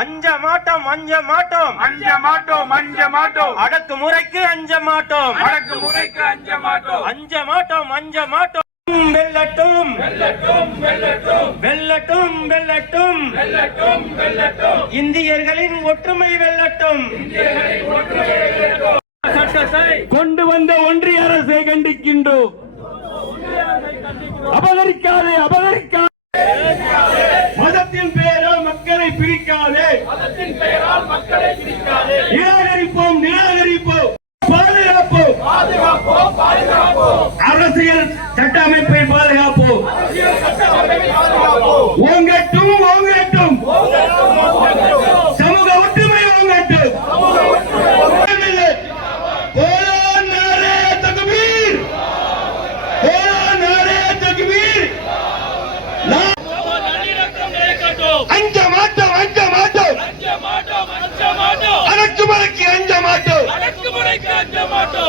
அஞ்ச மாட்டோம் அஞ்ச மாட்டோம் அஞ்ச மாட்டோம் அஞ்ச மாட்டோம். அடக்குமுறைக்கு அஞ்ச மாட்டோம் அடக்குமுறைக்கு அஞ்ச மாட்டோம். அஞ்ச மாட்டோம் அஞ்ச மாட்டோம். வெல்லட்டும் வெல்லட்டும் வெல்லட்டும் வெல்லட்டும் வெல்லட்டும் வெல்லட்டும் வெல்லட்டும். இந்தியர்களின் ஒற்றுமை வெல்லட்டும். சட்டத்தை கொண்டு வந்த ஒன்றிய அரசை கண்டிக்கின்றோம். அபகரிக்காதே அபகரிக்காதே. மதத்தின் பெயரால் மக்களை பிரிக்காதே. மதத்தின் பெயரால் மக்களை பிரிக்காதே. நிராகரிப்போம் நிராகரிப்போம். பாதுகாப்போம் பாதுகாப்போம் பாதுகாப்போம். அரசியல் சட்ட அமைப்பை பாதுகாப்போம். அரசியல் சட்டத்தை பாதுகாப்போம். ஓங்கட்டும் ஓங்கட்டும். சமூக ஒற்றுமை ஓங்கட்டும். போலா நாரே தக்பீர். போலா நாரே தக்பீர். அஞ்ச மாட்டோம் அஞ்ச மாட்டோம். அஞ்ச மாட்டோம் அஞ்ச மாட்டோம். அடக்குமுறைக்கு அஞ்ச மாட்டோம். அடக்குமுறைக்கு அஞ்ச மாட்டோம்.